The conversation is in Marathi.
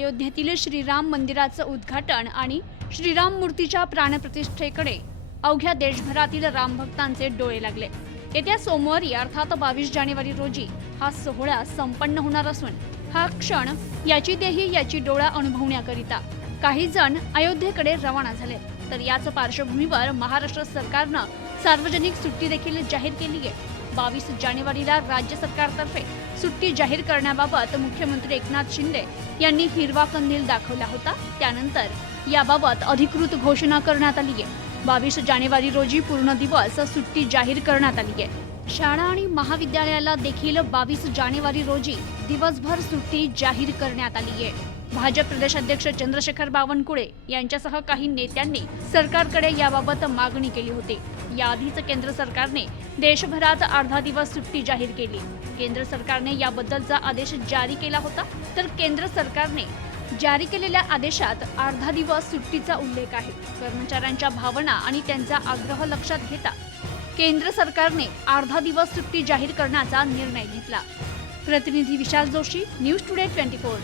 अयोध्येतील श्रीराम मंदिराचं उद्घाटन आणि श्रीराम मूर्तीच्या प्राणप्रतिष्ठेकडे अवघ्या देशभरातील रामभक्तांचे डोळे लागले. येत्या सोमवारी अर्थात बावीस जानेवारी रोजी हा सोहळा संपन्न होणार असून हा क्षण याची देही याची डोळा अनुभवण्याकरिता. काही जण अयोध्येकडे रवाना झाले. तर याच पार्श्वभूमीवर महाराष्ट्र सरकारनं सार्वजनिक सुट्टी देखील जाहीर केली आहे बावीस जानेवारीला राज्य सरकारतर्फे सुट्टी जाहीर करण्याबाबत मुख्यमंत्री एकनाथ शिंदे यांनी हिरवा कंदील दाखवला होता. त्यानंतर याबाबत अधिकृत घोषणा करण्यात आली आहे. बावीस जानेवारी रोजी पूर्ण दिवस सुट्टी जाहीर करण्यात आली आहे. शाळा आणि महाविद्यालयाला देखील बावीस जानेवारी रोजी दिवसभर सुट्टी जाहीर करण्यात आली आहे. भाजप प्रदेशाध्यक्ष चंद्रशेखर बावनकुळे यांच्यासह काही नेत्यांनी सरकारकडे याबाबत मागणी केली होती. याआधीच केंद्र सरकारने देशभरात अर्धा दिवस सुट्टी जाहीर केली. केंद्र सरकारने याबद्दलचा आदेश जारी केला होता तर केंद्र सरकारने जारी केलेल्या आदेशात अर्धा दिवस सुट्टीचा उल्लेख आहे. कर्मचाऱ्यांच्या भावना आणि त्यांचा आग्रह लक्षात घेता केंद्र सरकारने अर्धा दिवस सुट्टी जाहीर करण्याचा निर्णय घेतला. प्रतिनिधी Vishal Joshi news today twenty four.